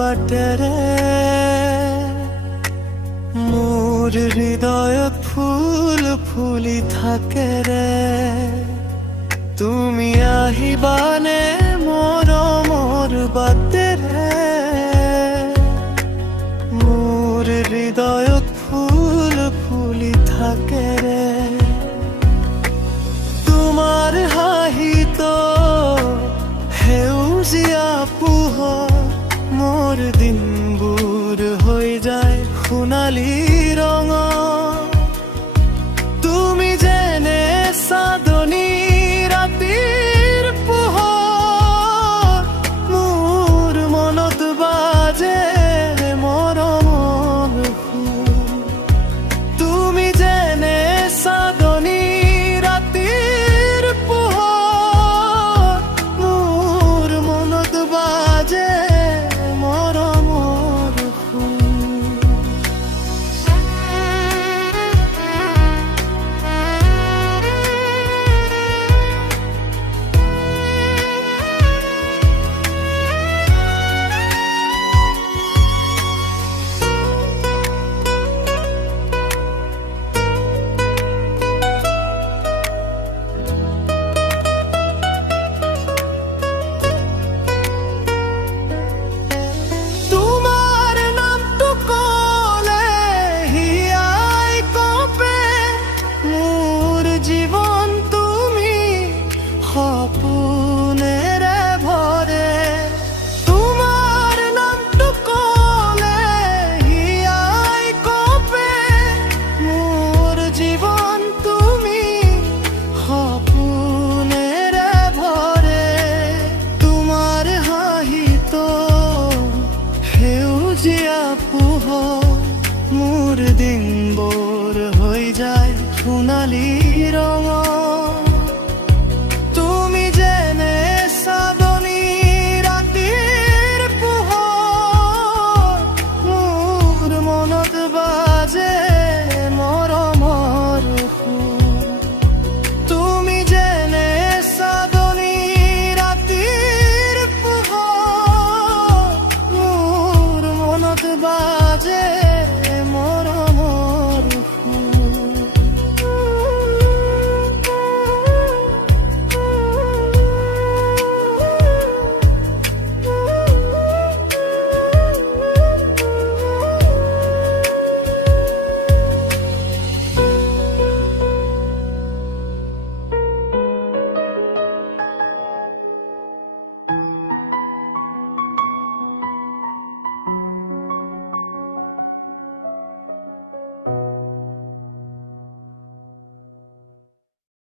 বাটেৰে মোৰ হৃদয়ত ফুল ফুলি থাকেৰে তুমি আহিবানে মৰমৰ বাটেৰে মোৰ হৃদয়ত ফুল ফুলি থাকেৰে তোমাৰ হাঁহিত সেউজীয়া পোহৰ মোৰ দিনবোৰ হৈ যায় সোণালী ৰঙৰ তুমি যেনে চাঁদনী ৰাতিৰ পোহৰ মোৰ মনত বাজে মৰমৰ সুৰ তুমি যেনে চাঁদনী ৰাতিৰ পোহৰ মোৰ মনত বাজে মৰমৰ সুৰ সপোনেৰে ভৰে তোমাৰ নামটো ক'লে হিয়াই কঁপে মোৰ জীৱন তুমি সপোনেৰে ভৰে তোমাৰ হাঁহিত সেউজীয়া পোহৰ মোৰ দিন